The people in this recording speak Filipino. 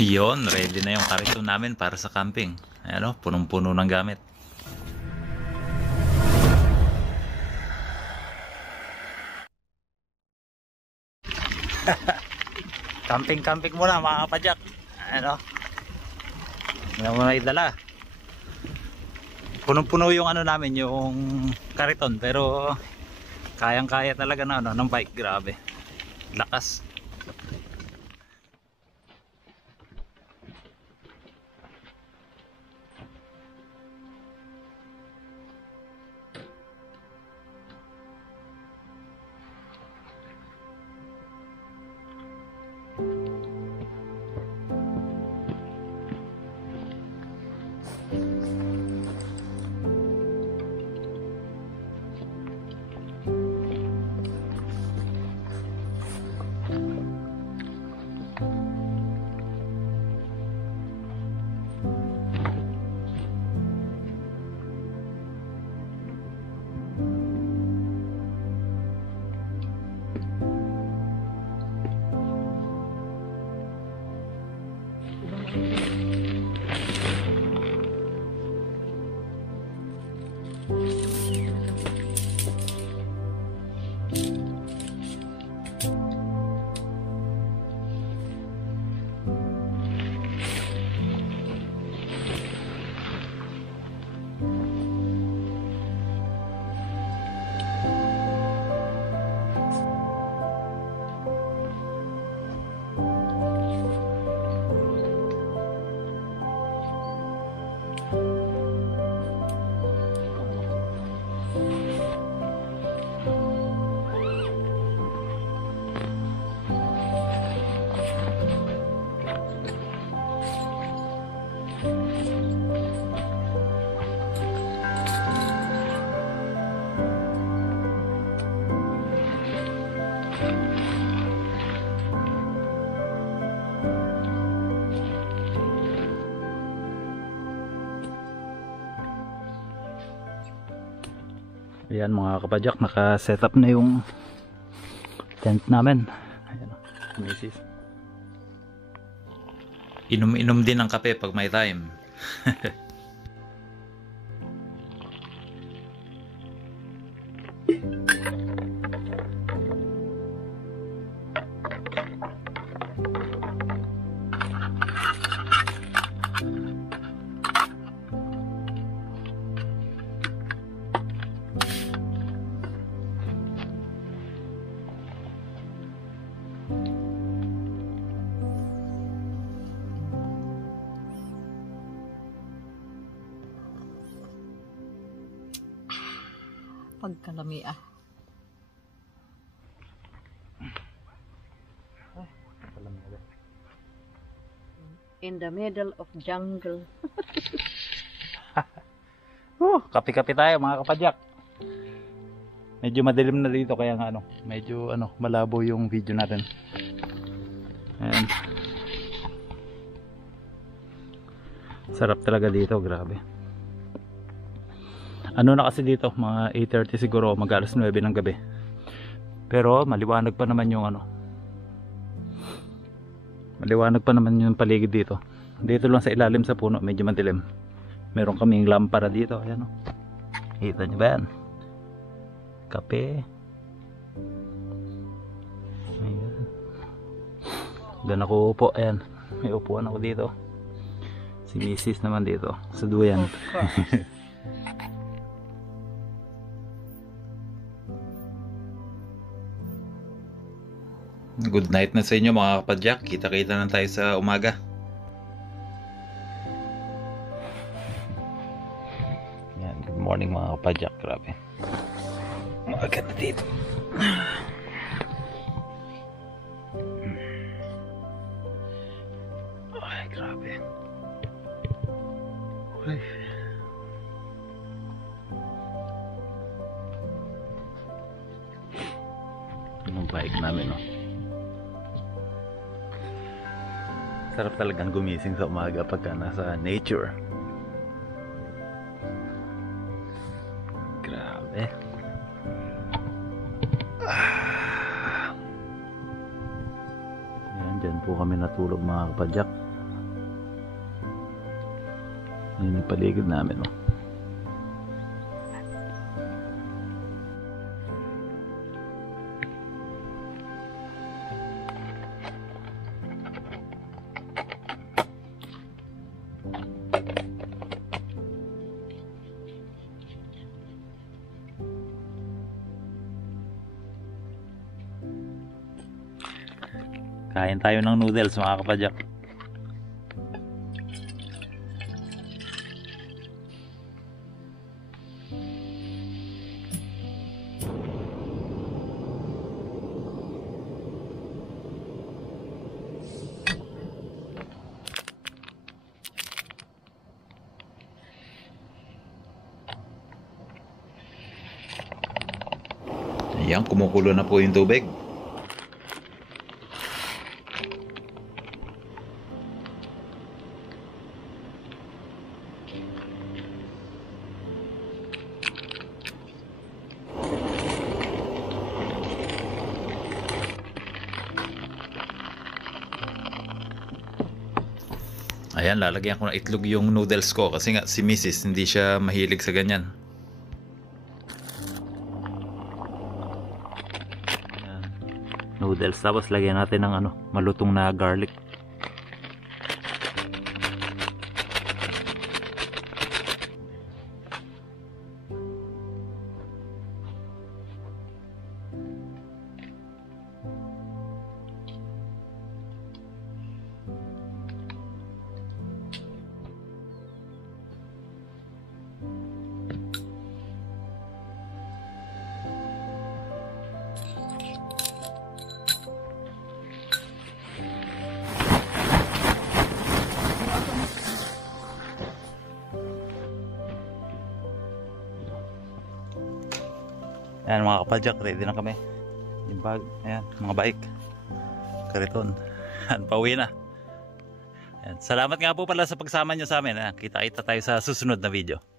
Yon, ready na yung kariton namin para sa camping. Ayan o, punong-puno ng gamit. Camping muna mga kapadyak. Ayan o. Hindi mo na idala. Punong-puno yung ano namin, yung kariton. Pero kayang-kaya talaga na ano, ng bike. Grabe. Lakas. Ayan mga kapadyak, naka-set up na yung tent namin. Ayan, misis. Inom-inom din ng kape pag may time. Pagkalami ah. In the middle of jungle. Kape-kape tayo mga kapadyak. Medyo madilim na dito kaya nga ano, medyo ano, malabo yung video natin. Ayan. Sarap talaga dito, grabe. Ano na kasi dito, mga 8:30 siguro, mag-alas 9 ng gabi. Pero maliwanag pa naman yung ano. Maliwanag pa naman yung paligid dito. Dito lang sa ilalim sa puno, medyo madilim. Meron kaming lampara dito, ayan o. Kita nyo ba yan? Kape. Ayan. Doon ako upo, ayan. May upuan ako dito. Si Mrs. naman dito, sa duyan. Good night na sa inyo mga kapadyak. Kita-kita na tayo sa umaga. Yan, good morning mga kapadyak. Grabe. Umaga na dito. Ay, grabe. Ay. Yung bike namin, no? Sarap talagang gumising sa umaga pagka nasa nature. Grabe. Ayan, dyan po kami natulog mga kapadyak. Yun yung paligid namin, oh. Kain tayo ng noodles, mga kapadyak. Ayan, kumukulo na po yung tubig. Ayan, lalagyan ko na itlog yung noodles ko kasi nga si Mrs. hindi siya mahilig sa ganyan. Ayan. Noodles, tapos lagyan natin ng malutong na garlic. Ayan mga kapadyak, ready na kami. Yung bag, ayan, mga bike, kariton. Ayan, pauwi na. Ayan, salamat nga po pala sa pagsama nyo sa amin. Kita-kita tayo sa susunod na video.